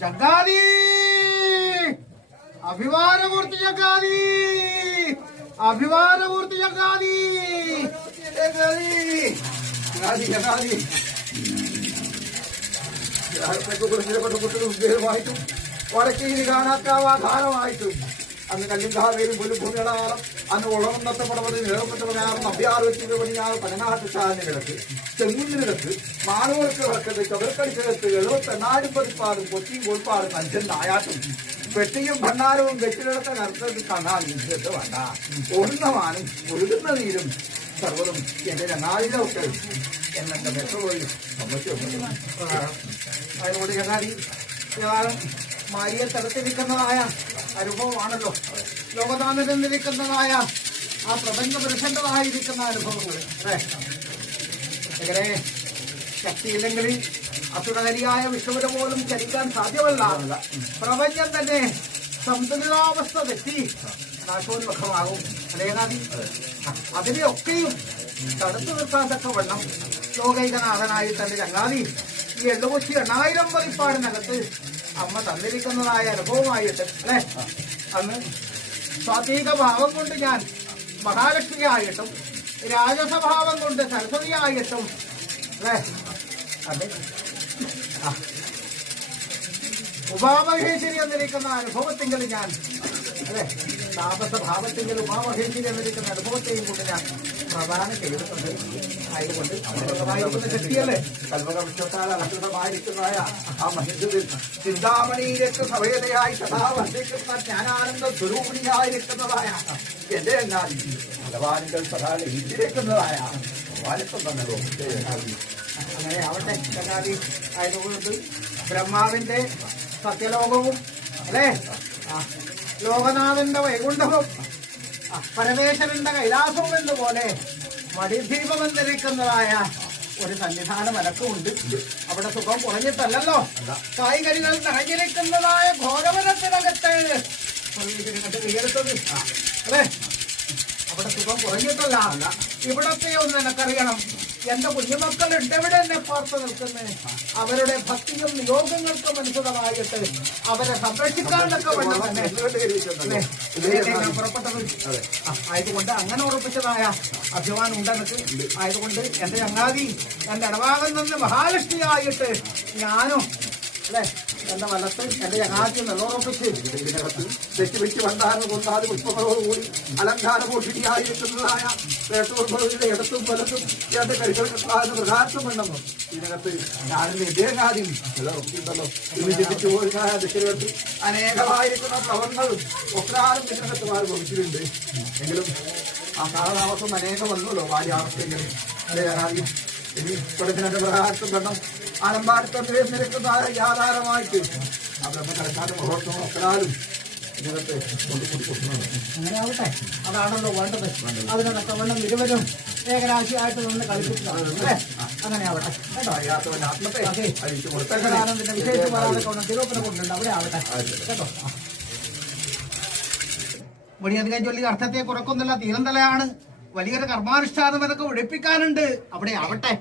ചങ്കാതി അഭിമാനമൂർത്തി ചങ്കാതി അഭിമാനമൂർത്തി ചങ്കാതി ഉദ്യോഗമായിട്ടും വടക്കേരി കാണാത്താവാധാരമായിട്ടും അന്ന് കല്ലിങ്കാവേരും പുലുഭൂമികളാറും അന്ന് ഉളവന്നത്തെ പടവത് നിലപ്പെട്ടവനാറും അഭ്യാറുവെച്ചിന്റെ പണിയാറ് പനനാട്ടുശാലിന് കിടക്ക് തെങ്ങിന് കിടക്ക് മാനവർക്ക് കിടക്കത് കബർക്കടിക്കകത്ത് 78 പതിപ്പാടും കൊച്ചിയും കോൽപ്പാടും അഞ്ചൻ നായാട്ടും വെട്ടിയും ഭണ്ണാരവും വെട്ടിലെടുത്ത കറുത്തത് കാണാൻ ഇഞ്ചത്ത് വേണ്ട ഓടുന്നവാനും ഒഴുകുന്ന നീരും സർവ്വതും എന്റെ ചങ്ങാതിലൊക്കെ എന്നെ മെട്രോയിൽ സംബന്ധിച്ചു. അതിനോട് ചങ്ങാതി മാരിയെ തരത്തിരിക്കുന്നതായ അനുഭവമാണല്ലോ, ലോകനാഥനിൽ നിൽക്കുന്നതായ ആ പ്രപഞ്ച പുരുഷൻ്റെതായിരിക്കുന്ന അനുഭവങ്ങൾ അല്ലേ. എങ്ങനെ ശക്തിയില്ലെങ്കിൽ അസുരകരിയായ വിഷ്ണുവിനെ പോലും ചലിക്കാൻ സാധ്യമല്ല. പ്രപഞ്ചം തന്നെ സന്തുലിതാവസ്ഥ തെറ്റി നാശോന്മുഖമാകും അല്ലേനാദി. അതിനെയൊക്കെയും തടുത്തു നിർത്താൻ തക്കവണ്ണം ലോകൈകനാഥനായി തന്നെ ചങ്ങാതി ഈ 880 പതിപ്പാടിനകത്ത് അമ്മ തന്നിരിക്കുന്നതായ അനുഭവമായിട്ട് അല്ലെ. അന്ന് സ്വാത്വിക ഭാവം കൊണ്ട് ഞാൻ മഹാലക്ഷ്മിയായിട്ടും രാജസഭാവം കൊണ്ട് സരസ്വതിയായിട്ടും അല്ലെ അതെ ഉമാമഹേശ്വരി എന്നിരിക്കുന്ന അനുഭവത്തെങ്കിൽ ഞാൻ അല്ലെ താപസഭാവത്തെങ്കിൽ ഉമാമഹേശ്വരി എന്നിരിക്കുന്ന അനുഭവത്തെയും കൊണ്ട് ഞാൻ പ്രദാനം ചെയ്തിട്ടുണ്ട്. ആയതുകൊണ്ട് അമൃതമായിരിക്കുന്ന ശക്തിയല്ലേ കൽവകവൃക്ഷത്താൽ അലങ്കൃതമായിരിക്കുന്നതായ ആ മഹിന്ദ്രത്തിൽ ചിന്താമണിയിലേക്ക് സഭേദയായി സദാ വർദ്ധിക്കുന്ന ജ്ഞാനാനന്ദ സ്വരൂപിണിയായിരിക്കുന്നതായ എന്റെ എന്നാലും ഭഗവാനുകൾ സദാ ലയിച്ചിരിക്കുന്നതായ ഭഗവാനിപ്പം തന്നതോ. അങ്ങനെ ആവട്ടെ ചങ്ങാതി. ആയതുകൊണ്ട് ബ്രഹ്മാവിന്റെ സത്യലോകവും അല്ലേ ലോകനാഥന്റെ വൈകുണ്ഠവും പരമേശ്വരന്റെ കൈലാസവും എന്നപോലെ മടിദ്വീപം എന്നിരിക്കുന്നതായ ഒരു സന്നിധാനം അനക്കുമുണ്ട്. അവിടെ സുഖം കുറഞ്ഞിട്ടല്ലോ, കായ്കരികൾ നിറഞ്ഞിരിക്കുന്നതായ ഘോരവനത്തിനകത്ത് ഉയർത്തത് അല്ലേ. അവിടെ സുഖം കുറഞ്ഞിട്ടല്ല. ഇവിടത്തെ ഒന്ന് എനക്കറിയണം. എന്റെ കുഞ്ഞുമക്കൾ എവിടെ എന്നെ പാർത്ത് നിൽക്കുന്നത് അവരുടെ ഭക്തിയും നിയോഗങ്ങൾക്കും അനുസൃതമായിട്ട് അവരെ സംരക്ഷിക്കാനൊക്കെ വേണ്ട തന്നെ പുറപ്പെട്ടത്. ആയതുകൊണ്ട് അങ്ങനെ ഉറപ്പിച്ചതായ അഭിമാനം ഉണ്ടെന്നൊക്കെ. ആയതുകൊണ്ട് എന്റെ ചങ്ങാതി എന്റെ ഇടഭാഗം നിന്ന് മഹാലക്ഷ്മിയായിട്ട് ഞാനും അല്ലെ എന്റെ വലത്ത് എന്റെ ചങ്ങാതി നെല്ലുറപ്പിച്ച് തെറ്റുപിടിച്ച് വണ്ടാരം കൊണ്ടാത് പുഷ്പങ്ങളോടുകൂടി അലങ്കാരഭൂഷിണിയായിരിക്കുന്നതായ വേട്ടൂർഭവയുടെ ഇടത്തും വലത്തും എന്റെ കരികൾക്കാതെ പ്രകാശം വേണമെന്നും ഇതിനകത്ത് ഞാനെന്റെ ഇദ്ദേഹാദ്യം ഉണ്ടല്ലോ ചിന്തിച്ചു പോയിരുന്ന ദിശയിലെത്തി അനേകമായിരിക്കുന്ന പ്രവർത്തനങ്ങളും ഒക്കാലും ഇതിനകത്ത് മാറി ഭവിച്ചിട്ടുണ്ട്. എങ്കിലും ആ കാലതാമസം അനേകം വന്നല്ലോ ഭാര്യാവസ്ഥയെങ്കിലും എന്റെ ചങ്ങാതി ഇനി കൊടുക്കുന്നതിന്റെ പ്രകാശം വേണം ആലമ്പാടത്തെ നിരക്കുന്നതായ യാഥാരമായിട്ട് ആ ബ്രഹ്മകലക്കാരുടെ മഹോത്സവം ഒക്കാലും ഇതിനകത്ത് കൊണ്ടുകൊടുക്കുന്നത്. അങ്ങനെ ആവട്ടെ, അതാണല്ലോ വേണ്ടത്. അതിനൊക്കെ വേണം ഇരുവരും ഏകരാശിയായിട്ട് നിന്ന് കളിപ്പിച്ചതാണ്. അങ്ങനെ ആവട്ടെ കേട്ടോ. ആനന്ദിന്റെ വിശേഷമാരാണ് തിരുവപ്പന കൊണ്ടുണ്ട്. അവിടെ ആവട്ടെ കേട്ടോ. മണിയധികം ചൊല്ലി അർത്ഥത്തെ കുറക്കുന്നില്ല. തീരന്തലയാണ് വലിയൊരു കർമാനുഷ്ഠാനം എന്നൊക്കെ ഒഴിപ്പിക്കാനുണ്ട്. അവിടെ ആവട്ടെ.